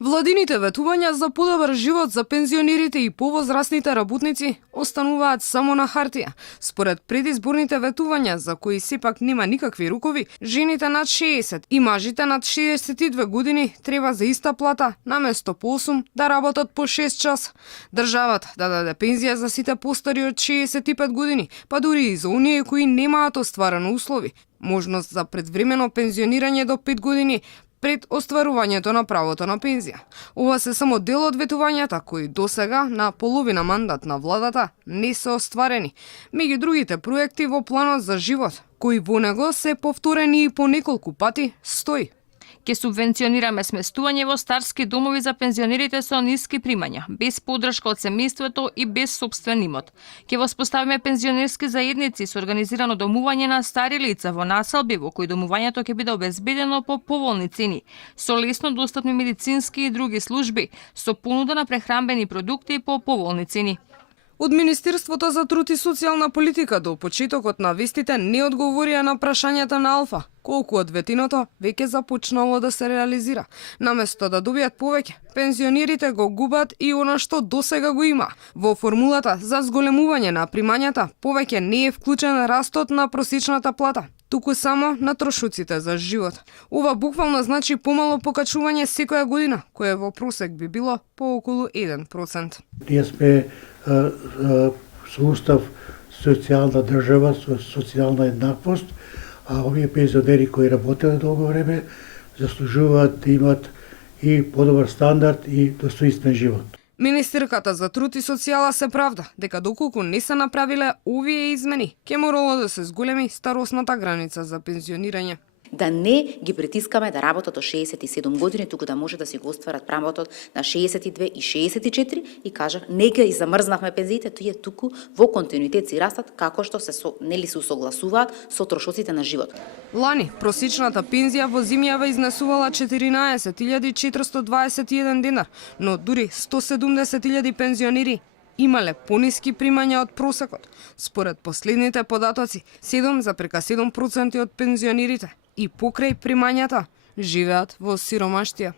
Владините ветувања за подобар живот за пензионерите и повозрасните работници остануваат само на хартија. Според предизборните ветувања, за кои сепак нема никакви рукови, жените над 60 и мажите над 62 години треба за иста плата, наместо по 8, да работат по 6 часа. Државата да даде пензија за сите постари од 65 години, па дури и за оние кои немаат остварено услови. Можност за предвремено пензионирање до 5 години пред остварувањето на правото на пензија. Ова се само дел од ветувањата кои досега на половина мандат на владата не се остварени. Меѓу другите проекти во планот за живот, кои во него се повторени и по неколку пати, стои: Ке субвенционираме сместување во старски домови за пензионерите со ниски примања, без подршка од семејството и без сопствен имот. Ке воспоставиме пензионерски заедници со организирано домување на стари лица во населби во кои домувањето ќе биде обезбедено по поволни цени, со лесно достапни медицински и други служби, со понуда на прехранбени продукти по поволни цени. Од Министерството за труд и социјална политика до почетокот на вестите не одговорија на прашањата на Алфа, колку од ветиното веќе започнало да се реализира. Наместо да добијат повеќе, пензионерите го губат и она што досега го има. Во формулата за зголемување на примањата повеќе не е вклучен растот на просечната плата, туку само на трошоците за живот. Ова буквално значи помало покачување секоја година, кое во просек би било по околу 1%. Ние сме со устав социјална држава, со социјална еднаквост, а овие пензионери кои работеле долго време заслужуваат да имат и подобар стандард и достоинствен живот. Министерката за труд и социјала се правда дека доколку не се направиле овие измени, ќе морало да се зголеми старосната граница за пензионирање. Да не ги притискаме да работат до 67 години, туку да може да си го остварат правото на 62 и 64 и кажа, не ги замрзнавме пензиите, тие туку во континуитет си растат како што се нели се усогласуваат со трошоците на живот. Лани просечната пензија во земјава изнесувала 14.421 динар, но дури 170.000 пензионери имале пониски примања од просекот. Според последните податоци, 7,7% од пензионерите и покрај примањата живеат во сиромаштија.